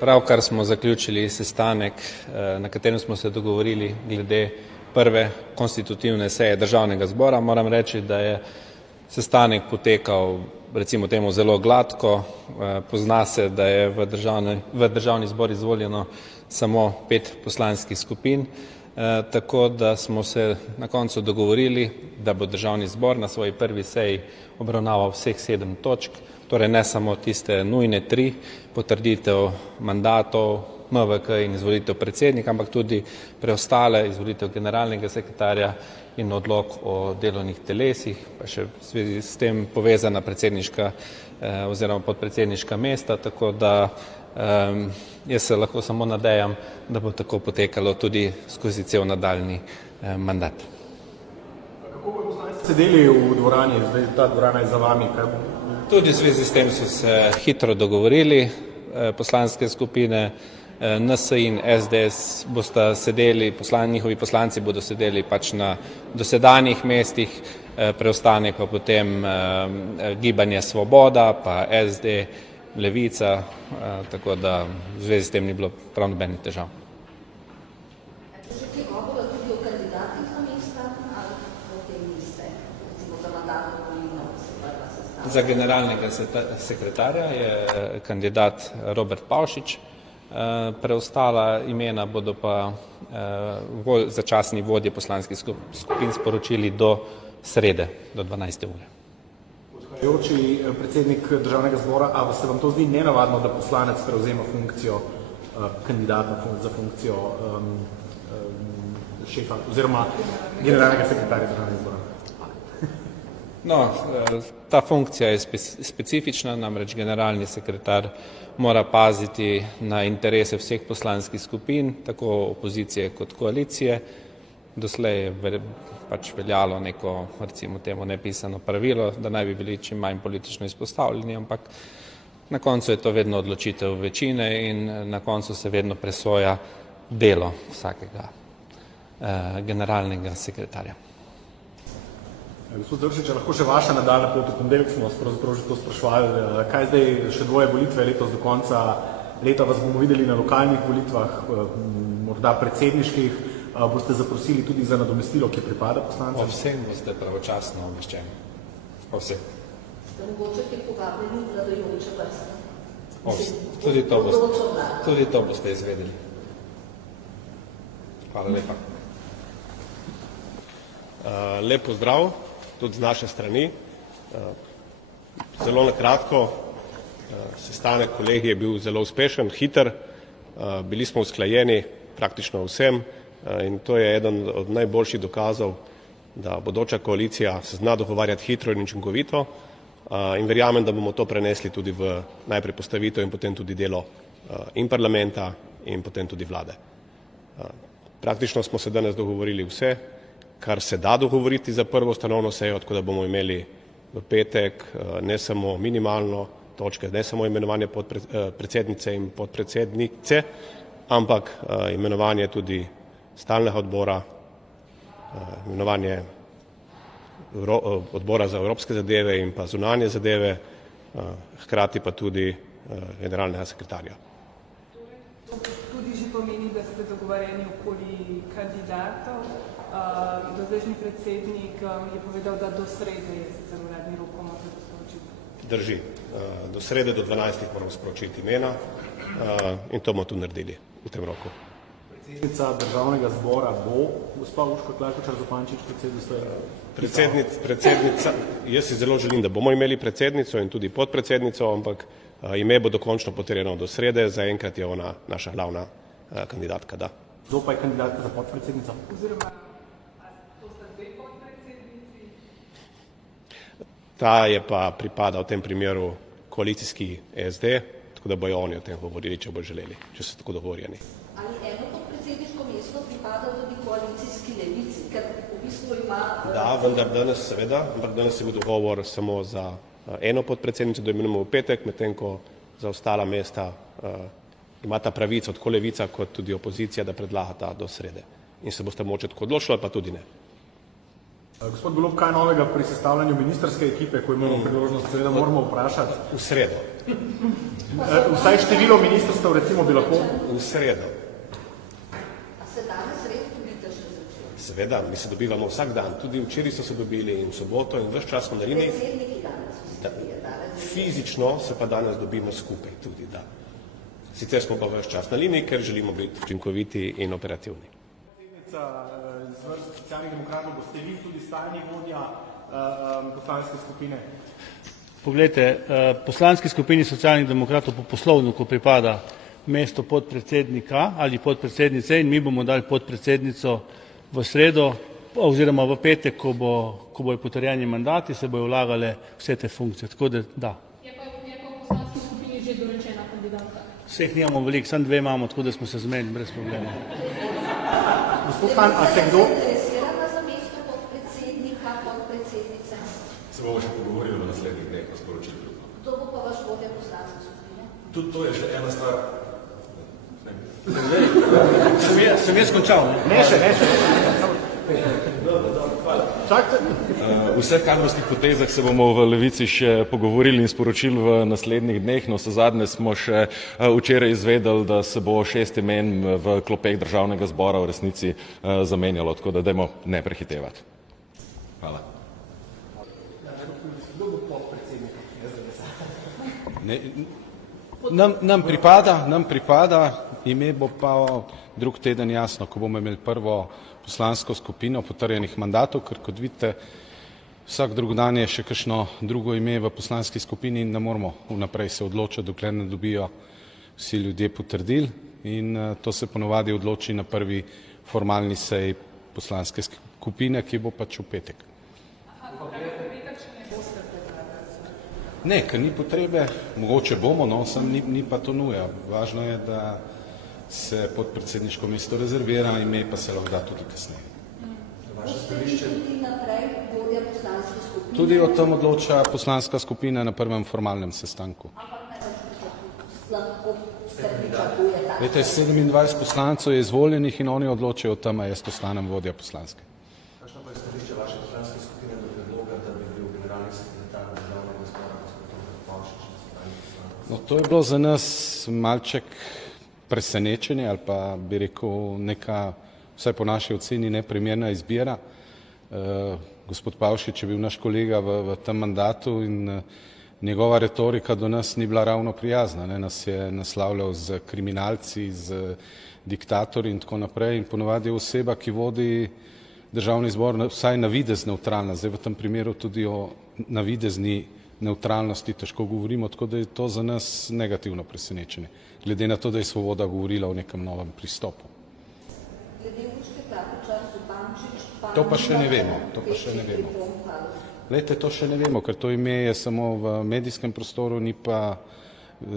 Pravkar smo zaključili sestanek, na katerem smo se dogovorili glede prve konstitutivne seje Državnega zbora. Moram reči, da je sestanek potekal, recimo temu, zelo gladko. Pozna se, da je v Državni zbor izvoljeno samo 5 poslanskih skupin, tako da smo se na koncu dogovorili, da bo Državni zbor na svoji prvi seji obravnaval vseh 7 točk, torej ne samo tiste nujne 3, potrditev mandatov, MVK in izvolitev predsednika, ampak tudi preostale, izvolitev generalnega sekretarja in odlok o delovnih telesih, pa še v zvezi s tem povezana predsedniška oziroma podpredsedniška mesta, tako da jaz se lahko samo nadejam, da bo tako potekalo tudi skozi cel nadaljnji mandat. Kako bodo poslanci sedeli v dvorani, zdaj ta dvorana je za vami? Tudi v zvezi s tem so se hitro dogovorili poslanske skupine, NSi in SDS bosta sedeli, njihovi poslanci bodo sedeli pač na dosedanjih mestih, preostanek pa potem Gibanje Svoboda, pa SD, Levica, tako da v zvezi s tem ni bilo prav nobenih težav. Za generalnega sekretarja je kandidat Robert Pavšič, preostala imena bodo pa začasni vodje poslanskih skupin sporočili do srede, do 12. ure. Odhajajoči predsednik Državnega zbora, a se vam to zdi nenavadno, da poslanec prevzema funkcijo kandidata za funkcijo šefa oziroma generalnega sekretarja Državnega zbora? No, ta funkcija je specifična, namreč generalni sekretar mora paziti na interese vseh poslanskih skupin, tako opozicije kot koalicije. Doslej je pač veljalo neko, recimo temu, nepisano pravilo, da naj bi bili čim manj politično izpostavljeni, ampak na koncu je to vedno odločitev večine in na koncu se vedno presoja delo vsakega generalnega sekretarja. Gospod Zdravšič, lahko še vaša nadaljna pot, v ponedeljek smo vas pravzaprav že to spraševali, kaj zdaj še 2 volitve letos do konca leta, vas bomo videli na lokalnih volitvah, morda predsedniških, boste zaprosili tudi za nadomestilo, ki pripada poslancem? O vsem boste pravočasno obveščeni. O vsem. Ste mogoče te povabljeni vladajoče vrste? Tudi to boste izvedeli. Hvala lepa. Lep pozdrav tudi z naše strani. Zelo na kratko, sestanek kolegij je bil zelo uspešen, hiter, bili smo usklajeni praktično vsem in to je eden od najboljših dokazov, da bodoča koalicija se zna dogovarjati hitro in učinkovito in verjamem, da bomo to prenesli tudi v najprej postavitev in potem tudi delo in parlamenta in potem tudi vlade. Praktično smo se danes dogovorili vse, kar se da dogovoriti za prvo ustanovno sejo, tako da bomo imeli v petek ne samo minimalno točke, ne samo imenovanje predsednice in podpredsednice, ampak imenovanje tudi stalnega odbora, imenovanje odbora za evropske zadeve in pa zunanje zadeve, hkrati pa tudi generalnega sekretarja. Tudi že pomeni, da ste dogovorjeni okoli kandidatov. Dozdajšnji predsednik je povedal, da do srede je sicer uradni rok, ko morate to sporočiti. Drži. Do srede do 12. moram sporočiti imena in to bomo tudi naredili v tem roku. Predsednica Državnega zbora bo gospa Urška Klakočar Zupančič, predsednica, jaz si zelo želim, da bomo imeli predsednico in tudi podpredsednico, ampak ime bo dokončno potrjeno do srede, zaenkrat je ona naša glavna kandidatka, da. Kdo pa je kandidatka za podpredsednico? Oziroma, to sta 2 podpredsednici? Ta je pa pripada v tem primeru koalicijski SD, tako da bojo oni o tem govorili, če bo želeli, če so tako dogovorjeni. Ali eno podpredsedniško mesto pripada tudi koalicijski Levici, ker v bistvu ima... Da, vendar danes seveda, ampak danes je bil dogovor samo za eno podpredsednico, da imenujemo v petek, medtem ko za ostala mesta imata pravico tako Levica kot tudi opozicija, da predlagata do srede. In se boste mogoče tako odločili, ali pa tudi ne. Gospod Golob, kaj novega pri sestavljanju ministrske ekipe, ko imamo priložnost, seveda moramo vprašati? V sredo. Vsaj število ministrstev recimo bi lahko? V sredo. A se danes res dobite še začeti? Seveda, mi se dobivamo vsak dan. Tudi včeraj so se dobili in v soboto in ves čas smo na liniji. Predsedniki danes so se dobili danes. Fizično se pa danes dobimo skupaj tudi, da. Sicer smo pa ves čas na liniji, ker želimo biti učinkoviti in operativni. Z vrst Socialnih demokratov boste vi tudi stalni vodja poslanske skupine? Poglejte, poslanski skupini Socialnih demokratov po poslovniku pripada mesto podpredsednika ali podpredsednice in mi bomo dali podpredsednico v sredo oziroma v petek, ko bojo potrjeni mandati, se bojo vlagale vse te funkcije. Tako da da. Je pa v poslanski skupini že dorečena kandidatka? Vseh nimamo veliko, samo 2 imamo, tako da smo se zmenili brez problema. Gospod Han, a ste kdo? Interesirana za mesto podpredsednika, podpredsednice? Se bomo še pogovorili v naslednjih dneh, pa sporočili. Kdo bo pa vaš vodja poslanske skupine? Tudi to je še ena stvar. Sem jaz končal, ne? Ne še. V vseh kadrovskih potezah se bomo v Levici še pogovorili in sporočili v naslednjih dneh. No, zadnje smo še včeraj izvedeli, da se bo 6 imen v klopeh državnega zbora v resnici zamenjalo, tako da dajmo ne prehitevati. Hvala. Nam pripada, ime bo pa drug teden jasno, ko bomo imeli prvo poslansko skupino potrjenih mandatov, ker kot vidite, vsak drug dan je še kakšno drugo ime v poslanski skupini in ne moramo vnaprej se odločiti, dokler ne dobijo vsi ljudje potrdili in to se ponovadi odloči na prvi formalni seji poslanske skupine, ki bo pač v petek. Ne, ker ni potrebe, mogoče bomo, no, sam ni pa to nuja. Važno je, da se podpredsedniško mesto rezervira, ime pa se lahko da tudi kasneje. Boste vi tudi naprej vodja poslanske skupine? Tudi o tem odloča poslanska skupina na prvem formalnem sestanku. Ampak ne lahko se pričakuje tako. Vete, 27 poslancev je izvoljenih in oni odločajo o tem, a jaz ostanem vodja poslanske. Kakšno pa je stališče vaše poslanske skupine do predloga, da bi bil generalni sekretar državnega zbora gospod Robert Pavšič na sedanji poslanec? No, to je bilo za nas malček presenečenje ali pa bi rekel neka, vsaj po naši oceni, neprimerna izbira. Gospod Pavšič je bil naš kolega v tem mandatu in njegova retorika do nas ni bila ravno prijazna. Nas je naslavljal z kriminalci, z diktatorji in tako naprej in ponovadi je oseba, ki vodi državni zbor, vsaj navidez nevtralna. Zdaj v tem primeru tudi o navidezni nevtralnosti težko govorimo, tako da je to za nas negativno presenečenje, glede na to, da je Svoboda govorila o nekem novem pristopu. Glede Urške Klakočar Zupančič, To pa še ne vemo. Glejte, to še ne vemo, ker to ime je samo v medijskem prostoru, ni pa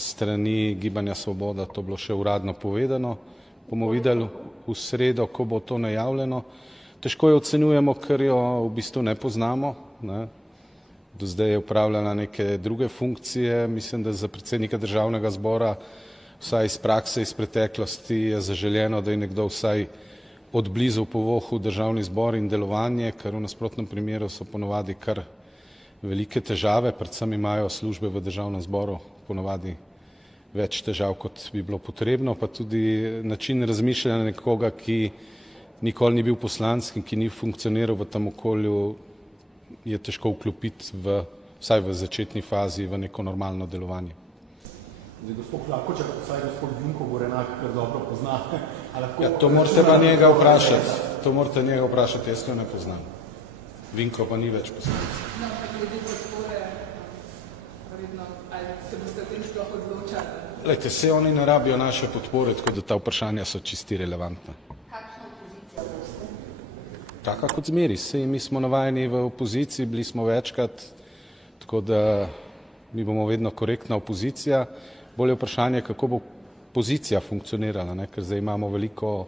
strani Gibanja Svoboda to bilo še uradno povedano. Bomo videli v sredo, ko bo to najavljeno. Težko jo ocenjujemo, ker jo v bistvu ne poznamo, ne. Do zdaj je upravljala neke druge funkcije, mislim, da za predsednika državnega zbora, vsaj iz prakse, iz preteklosti je zaželjeno, da je nekdo vsaj od blizu povohal državni zbor in delovanje, ker v nasprotnem primeru so ponovadi kar velike težave, predvsem imajo službe v državnem zboru ponovadi več težav, kot bi bilo potrebno, pa tudi način razmišljanja nekoga, ki nikoli ni bil poslanec in ki ni funkcioniral v tem okolju, je težko vklopiti vsaj v začetni fazi v neko normalno delovanje. Gospod Klakočar, vsaj gospod Vinko Gorenak, kar dobro pozna. Ja, to morate pa njega vprašati, jaz to ne poznam. Vinko pa ni več poslanec. No, glede podpore, verjetno, ali se boste o tem sploh odločali? Glejte, saj oni ne rabijo naše podpore, tako da ta vprašanja so čisti relevantna. Kakšna opozicija boste? Taka kot zmeri, saj mi smo navajeni v opoziciji, bili smo večkrat, tako da mi bomo vedno korektna opozicija. Bolje vprašanje, kako bo pozicija funkcionirala, ne? Ker zdaj imamo veliko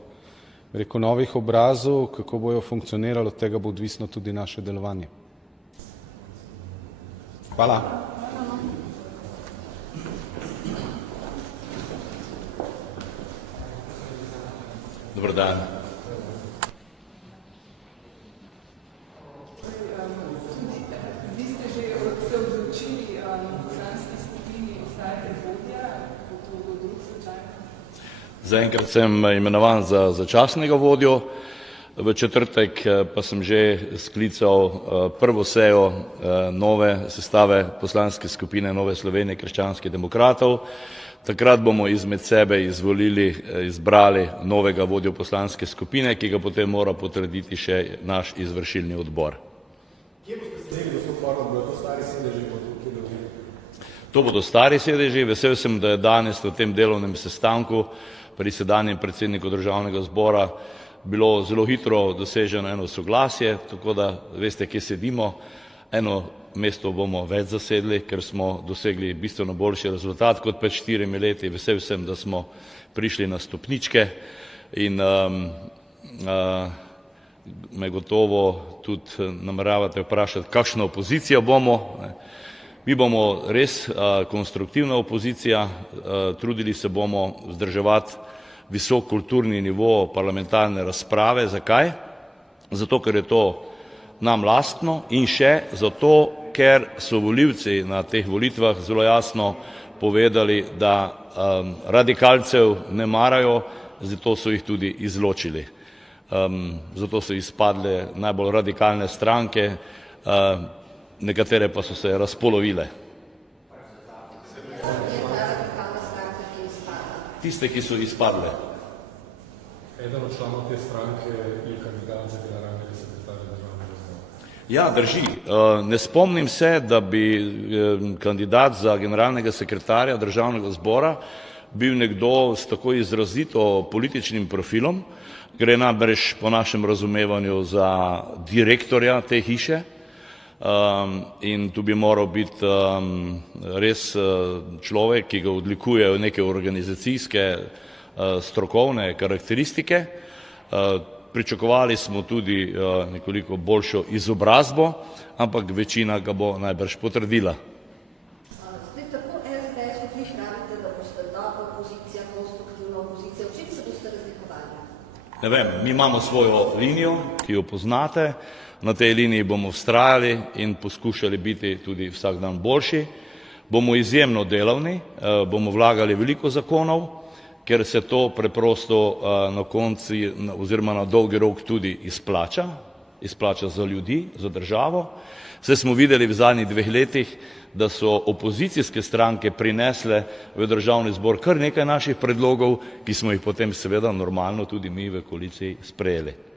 novih obrazov, kako bojo funkcioniralo, od tega bo odvisno tudi naše delovanje. Hvala. Dober dan. Zaenkrat sem imenovan za začasnega vodjo, v četrtek pa sem že sklical prvo sejo nove sestave poslanske skupine Nove Slovenije – krščanskih demokratov. Takrat bomo izmed sebe izbrali novega vodjo poslanske skupine, ki ga potem mora potrditi še naš izvršilni odbor. Kje boste sedeli, gospod Horvat, bodo to stari sedeži? To bodo stari sedeži. Vesel sem, da je danes v tem delovnem sestanku pri sedanjem predsedniku državnega zbora bilo zelo hitro doseženo eno soglasje, tako da veste, kje sedimo. Eno mesto bomo več zasedli, ker smo dosegli bistveno boljši rezultat kot pred 4 leti. Vesel sem, da smo prišli na stopničke in me gotovo tudi nameravate vprašati, kakšna opozicija bomo. Mi bomo res konstruktivna opozicija, trudili se bomo vzdrževati visok kulturni nivo parlamentarne razprave. Zakaj? Zato, ker je to nam lastno in še zato, ker so volivci na teh volitvah zelo jasno povedali, da radikalcev ne marajo, zato so jih tudi izločili. Zato so izpadle najbolj radikalne stranke, nekatere pa so se razpolovile. Tiste, ki so izpadle. Eden od članov te stranke je kandidat za generalnega sekretarja državnega zbora. Ja, drži. Ne spomnim se, da bi kandidat za generalnega sekretarja državnega zbora bil nekdo s tako izrazito političnim profilom. Gre namreč po našem razumevanju za direktorja te hiše. In tu bi moral biti res človek, ki ga odlikujejo neke organizacijske strokovne karakteristike. Pričakovali smo tudi nekoliko boljšo izobrazbo, ampak večina ga bo najbrž potrdila. Zdaj, tako SDS kot vi pravite, da boste dobra opozicija, konstruktivna opozicija. V čem se boste razlikovali? Ne vem, mi imamo svojo linijo, ki jo poznate. Na tej liniji bomo vztrajali in poskušali biti tudi vsak dan boljši. Bomo izjemno delavni, bomo vlagali veliko zakonov, ker se to preprosto na konci oziroma na dolgi rok tudi izplača za ljudi, za državo. Saj smo videli v zadnjih 2 letih, da so opozicijske stranke prinesle v državni zbor kar nekaj naših predlogov, ki smo jih potem seveda normalno tudi mi v koaliciji sprejeli.